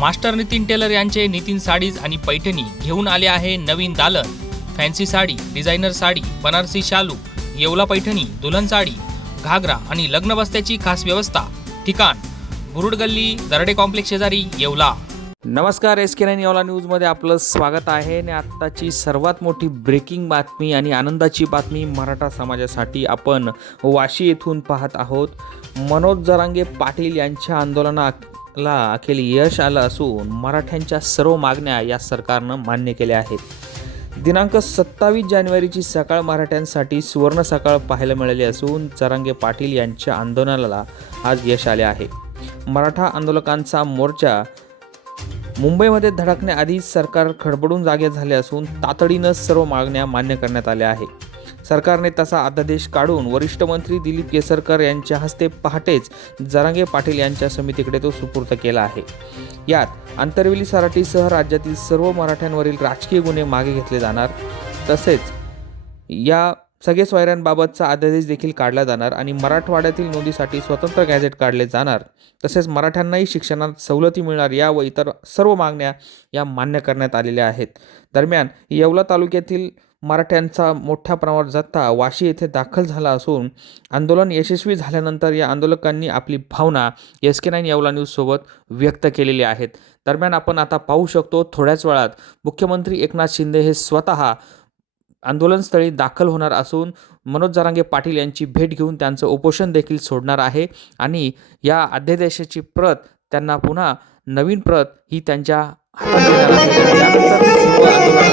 Master Nitin teller यांचे Nitin sarees आणि पैठणी घेऊन आले आहे नवीन दालन. फॅन्सी साडी डिझायनर साडी बनारसी शालू येवला पैठणी दुल्हन साडी घागरा आणि लग्न बस्त्याची खास व्यवस्था. ठिकाण बुरुड गल्ली दरडे कॉम्प्लेक्स शेजारी येवला. नमस्कार एस के नाईन येवला न्यूजमध्ये आपलं स्वागत आहे. आणि आत्ताची सर्वात मोठी ब्रेकिंग बातमी आणि आनंदाची बातमी मराठा समाजासाठी आपण वाशी येथून पाहत आहोत. मनोज जरांगे पाटील यांच्या ला अखेर यश आलं असून मराठ्यांच्या सर्व मागण्या या सरकारनं मान्य केल्या आहेत. दिनांक सत्तावीस जानेवारीची सकाळ मराठ्यांसाठी सुवर्ण सकाळ पाहायला मिळाली असून चरांगे पाटील यांच्या आंदोलनाला आज यश आले आहे. मराठा आंदोलकांचा मोर्चा मुंबईमध्ये धडकण्याआधी सरकार खडबडून जागे झाले असून तातडीनं सर्व मागण्या मान्य करण्यात आल्या आहे सरकारने तसा अध्यादेश काढून वरिष्ठ मंत्री दिलीप केसरकर यांच्या हस्ते पहाटेच जरांगे पाटील यांच्या समितीकडे तो सुपूर्द केला आहे. यात आंतरवेली सराटीसह राज्यातील सर्व मराठ्यांवरील राजकीय गुन्हे मागे घेतले जाणार तसेच या सगळे सोयऱ्यांबाबतचा अध्यादेश देखील काढला जाणार आणि मराठवाड्यातील नोंदीसाठी स्वतंत्र गॅझेट काढले जाणार तसेच मराठ्यांनाही शिक्षणात सवलती मिळणार या व इतर सर्व मागण्या या मान्य करण्यात आलेल्या आहेत. दरम्यान येवला तालुक्यातील मराठ्यांचा मोठ्या प्रमाणावर जत्था वाशी येथे दाखल झाला असून आंदोलन यशस्वी झाल्यानंतर या आंदोलकांनी आपली भावना एस के नाईन यावला न्यूजसोबत व्यक्त केलेली आहेत. दरम्यान आपण आता पाहू शकतो थोड्याच वेळात मुख्यमंत्री एकनाथ शिंदे हे स्वतः आंदोलनस्थळी दाखल होणार असून मनोज जरांगे पाटील यांची भेट घेऊन त्यांचं उपोषण देखील सोडणार आहे आणि या अध्यादेशाची प्रत त्यांना पुन्हा नवीन प्रत ही त्यांच्या हातात देणार आहे. त्यानंतर सर्व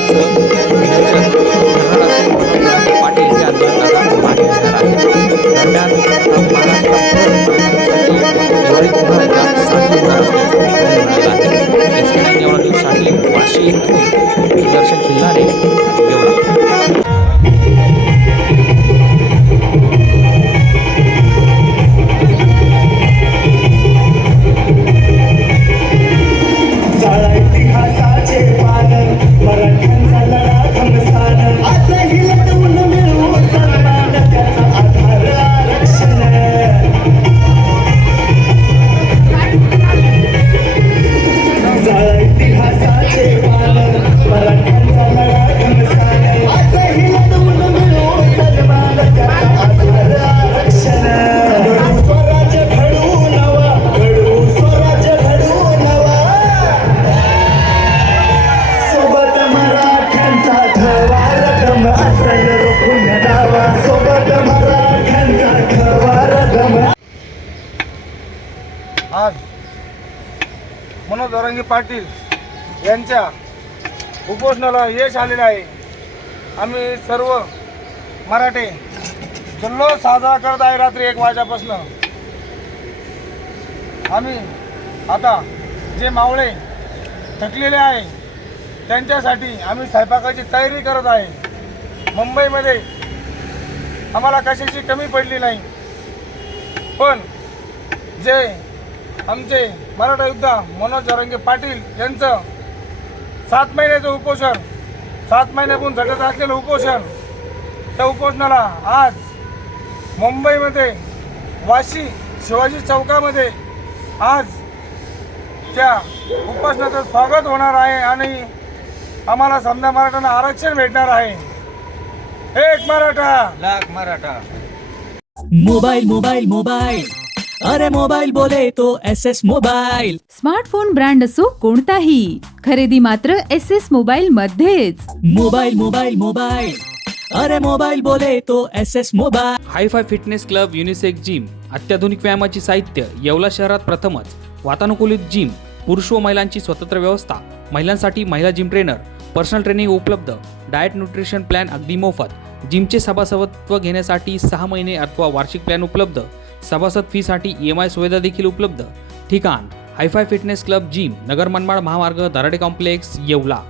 आज मनोज दरंगी पाटील यांच्या उपोषणाला यश आलेलं आहे. आम्ही सर्व मराठे जल्लोष साजरा करत आहे रात्री एक वाजापासनं. आम्ही आता जे मावळे थकलेले आहे त्यांच्यासाठी आम्ही स्वयंपाकाची तयारी करत आहे. मुंबईमध्ये आम्हाला कशाची कमी पडली नाही. पण जे आमचे मराठा योद्धा मनोज जरंगे पाटील यांचं सात महिन्याचं उपोषण सात महिन्यापासून झटत असलेलं उपोषण. त्या उपोषणाला आज मुंबईमध्ये वाशी शिवाजी चौकामध्ये आज त्या उपोषणाचं स्वागत होणार आहे आणि आम्हाला समजा मराठ्यांना आरक्षण भेटणार आहे. एक Maratha. Lakh Maratha. Mobile mobile mobile अरे मोबाइल बोले तो S S mobile smartphone brand असो कोणताही खरेदी मात्र एस एस मोबाईल मध्येच. मोबाइल मोबाइल मोबाइल अरे मोबाइल बोले तो S S mobile hifi fitness club unisex gym अत्याधुनिक व्यायामाची साहित्य येवला शहरात प्रथमच. वातानुकूलित जिम पुरुष व महिलांची स्वतंत्र व्यवस्था. महिलांसाठी महिला जिम ट्रेनर पर्सनल ट्रेनिंग उपलब्ध. डाएट न्यूट्रिशन प्लॅन अगदी मोफत. जिमचे सभासदत्व घेण्यासाठी सहा महिने अथवा वार्षिक प्लॅन उपलब्ध. सभासद फीसाठी ई एम आय सुविधा देखील उपलब्ध. ठिकाण hifi fitness club gym Nagar Manmad महामार्ग दराडे कॉम्प्लेक्स येवला.